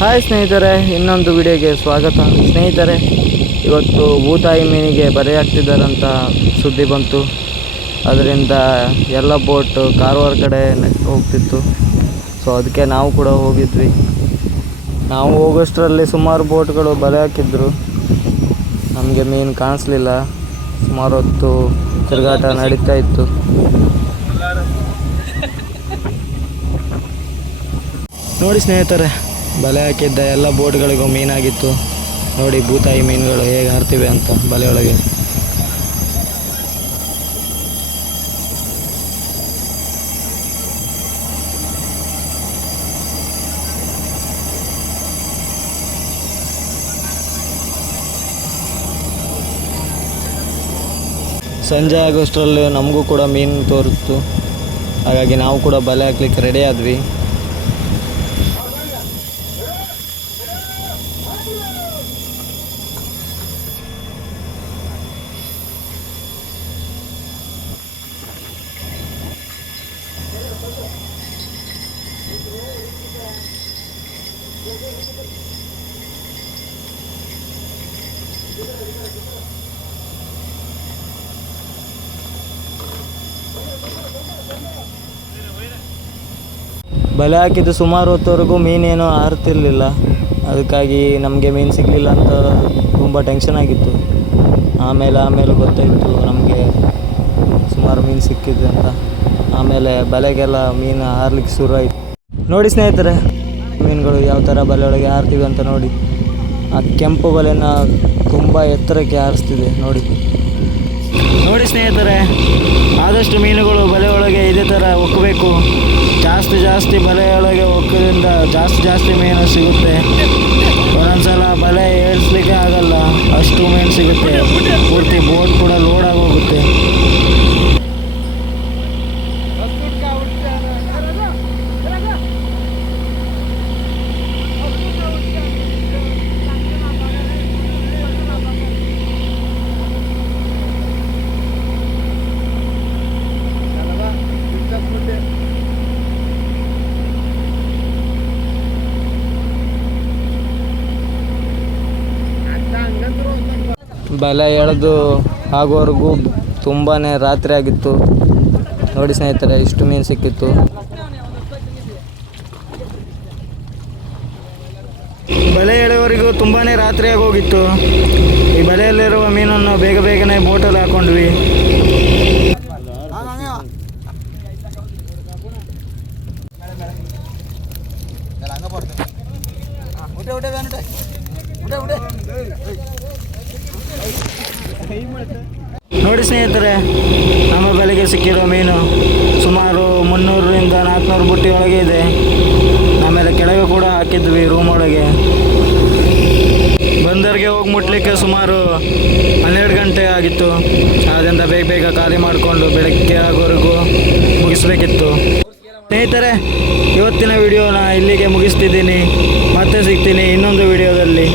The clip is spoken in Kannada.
ಹಾಯ್ ಸ್ನೇಹಿತರೆ, ಇನ್ನೊಂದು ವಿಡಿಯೋಗೆ ಸ್ವಾಗತ. ಸ್ನೇಹಿತರೆ, ಇವತ್ತು ಭೂತಾಯಿ ಮೀನಿಗೆ ಬರೆ ಹಾಕ್ತಿದ್ದಾರಂತ ಸುದ್ದಿ ಬಂತು. ಅದರಿಂದ ಎಲ್ಲ ಬೋಟು ಕಾರವಾರ ಕಡೆ ಹೋಗ್ತಿತ್ತು. ಸೊ ಅದಕ್ಕೆ ನಾವು ಕೂಡ ಹೋಗಿದ್ವಿ. ನಾವು ಹೋಗೋಷ್ಟರಲ್ಲಿ ಸುಮಾರು ಬೋಟ್ಗಳು ಬಲೆ ಹಾಕಿದ್ರು. ನಮಗೆ ಮೀನು ಕಾಣಿಸ್ಲಿಲ್ಲ. ಸುಮಾರು ಹೊತ್ತು ತಿರುಗಾಟ ನಡೀತಾ ಇತ್ತು. ನೋಡಿ ಸ್ನೇಹಿತರೆ, ಬಲೆ ಹಾಕಿದ್ದ ಎಲ್ಲ ಬೋಟ್ಗಳಿಗೂ ಮೀನಾಗಿತ್ತು. ನೋಡಿ ಭೂತಾಯಿ ಮೀನುಗಳು ಹೇಗೆ ಹಾರ್ತಿವೆ ಅಂತ ಬಲೆಯೊಳಗೆ. ಸಂಜೆ ಆಗೋಷ್ಟರಲ್ಲಿ ನಮಗೂ ಕೂಡ ಮೀನು ತೋರಿಸ್ತು. ಹಾಗಾಗಿ ನಾವು ಕೂಡ ಬಲೆ ಹಾಕ್ಲಿಕ್ಕೆ ರೆಡಿ ಆದ್ವಿ. ಬಲೆ ಹಾಕಿದ್ದು ಸುಮಾರು ಹೊತ್ತವರೆಗೂ ಮೀನೇನೋ ಹಾರ್ತಿರ್ಲಿಲ್ಲ. ಅದಕ್ಕಾಗಿ ನಮಗೆ ಮೀನು ಸಿಗಲಿಲ್ಲ ಅಂತ ತುಂಬ ಟೆನ್ಷನ್ ಆಗಿತ್ತು. ಆಮೇಲೆ ಗೊತ್ತಾಯಿತು ನಮಗೆ ಸುಮಾರು ಮೀನು ಸಿಕ್ಕಿದೆ ಅಂತ. ಆಮೇಲೆ ಬಲೆಗೆಲ್ಲ ಮೀನು ಹಾರ್ಲಿಕ್ಕೆ ಶುರು ಆಯಿತು. ನೋಡಿ ಸ್ನೇಹಿತರೆ, ಮೀನುಗಳು ಯಾವ ಥರ ಬಲೆಯೊಳಗೆ ಹಾರ್ತಿವೆ ಅಂತ ನೋಡಿ. ಆ ಕೆಂಪು ಬಲೆನ ತುಂಬ ಎತ್ತರಕ್ಕೆ ಹಾರಿಸ್ತಿದೆ ನೋಡಿ. ನೋಡಿ ಸ್ನೇಹಿತರೆ, ಆದಷ್ಟು ಮೀನುಗಳು ಬಲೆ ಒಳಗೆ ಇದೇ ಥರ ಒಕ್ಕಬೇಕು. ಜಾಸ್ತಿ ಬಲೆಯೊಳಗೆ ಒಕ್ಕದಿಂದ ಜಾಸ್ತಿ ಮೀನು ಸಿಗುತ್ತೆ. ಒಂದೊಂದ್ಸಲ ಬಲೆ ಏಳಿಸ್ಲಿಕ್ಕೆ ಆಗಲ್ಲ, ಅಷ್ಟು ಮೀನು ಸಿಗುತ್ತೆ. ಪೂರ್ತಿ ಬೋಟ್ ಕೂಡ ಲೋಡ್ ಆಗೋಗುತ್ತೆ. ಬಲೆ ಎಳೆದು ಆಗೋವರೆಗೂ ತುಂಬಾ ರಾತ್ರಿ ಆಗಿತ್ತು. ನೋಡಿ ಸ್ನೇಹಿತರೆ, ಇಷ್ಟು ಮೀನು ಸಿಕ್ಕಿತ್ತು. ಬಲೆ ಎಳೆವರೆಗೂ ತುಂಬಾ ರಾತ್ರಿ ಆಗೋಗಿತ್ತು. ಈ ಬಲೆಯಲ್ಲಿರುವ ಮೀನನ್ನು ಬೇಗನೆ ಬೋಟಲ್ಲಿ ಹಾಕೊಂಡ್ವಿ. ನೋಡಿ ಸ್ನೇಹಿತರೆ, ನಮ್ಮ ಬಲೆಗೆ ಸಿಕ್ಕಿರೋ ಮೀನು ಸುಮಾರು 300ರಿಂದ 400 ಬುಟ್ಟಿ ಒಳಗೆ ಇದೆ. ಆಮೇಲೆ ಕೆಳಗೆ ಕೂಡ ಹಾಕಿದ್ವಿ ರೂಮ್ ಒಳಗೆ. ಬಂದರಿಗೆ ಹೋಗಿ ಮುಟ್ಲಿಕ್ಕೆ ಸುಮಾರು 12 ಗಂಟೆ ಆಗಿತ್ತು. ಆದ್ದರಿಂದ ಬೇಗ ಖಾಲಿ ಮಾಡಿಕೊಂಡು ಬೆಳಗ್ಗೆ ಆಗೋವರೆಗೂ ಮುಗಿಸ್ಬೇಕಿತ್ತು. ಸ್ನೇಹಿತರೆ, ಇವತ್ತಿನ ವಿಡಿಯೋನ ಇಲ್ಲಿಗೆ ಮುಗಿಸ್ತಿದ್ದೀನಿ. ಮತ್ತೆ ಸಿಗ್ತೀನಿ ಇನ್ನೊಂದು ವಿಡಿಯೋದಲ್ಲಿ.